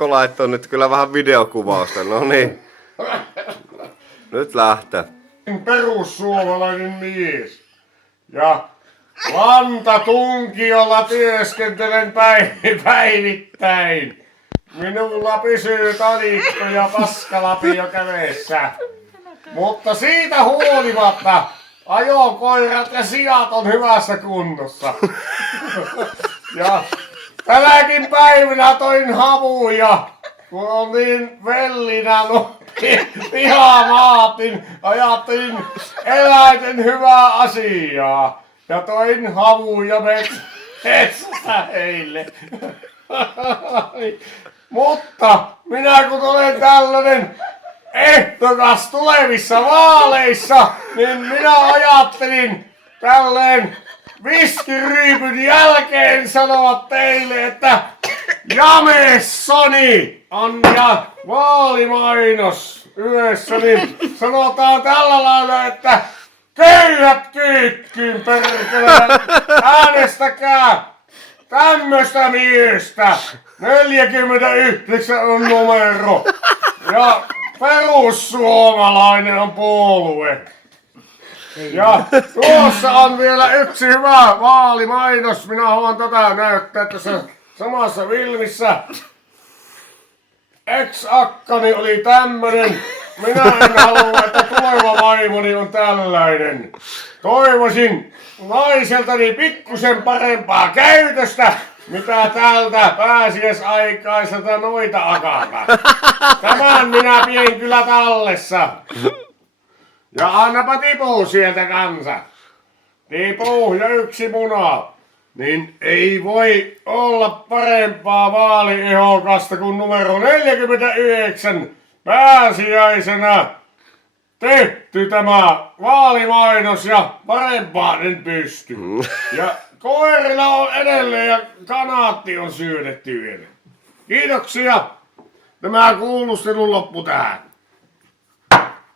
pakko laittaa nyt kyllä vähän videokuvausta. No niin. Nyt lähtee. Perussuomalainen mies. Ja lantatunkiolla työskentelen päivittäin. Minulla pysyy talikko ja paskalapio kädessä. Mutta siitä huolimatta ajokoirat ja sijat on hyvässä kunnossa. Ja tänäkin päivänä toin havuja, kun on niin vellinä pihamaatin. Ajattelin eläinten hyvää asiaa. Ja toin havuja metsästä heille. Mutta minä kun olen tällainen ehdokas tulevissa vaaleissa, niin minä ajattelin tälleen viskiryypyn jälkeen sanoa teille, että Jamessoni on ja vaalimainos yhdessä, niin sanotaan tällä lailla, että köyhät kyykkyyn perkele, äänestäkää tämmöstä miestä. 49 on numero. Ja perussuomalainen on puolue. Ja tuossa on vielä yksi hyvä vaalimainos. Minä haluan tätä näyttää tässä samassa filmissä. Ex-akkani oli tämmönen. Minä en halua, että tuleva vaimoni on tällainen. Toivoisin naiseltani pikkusen parempaa käytöstä, mitä tältä pääsiäisaikaiselta noita akalta. Tämän minä pidän kyllä tallessa. Ja annapa tipuu sieltä kanssa. Tipuu ja yksi muna. Niin ei voi olla parempaa vaaliehdokasta kuin numero 49 pääsiäisenä tehty tämä vaalimainos ja parempaa en pysty. Ja koirilla on edelleen ja kanaatti on syödetty vielä. Kiitoksia. Tämä kuulustelun loppu tähän.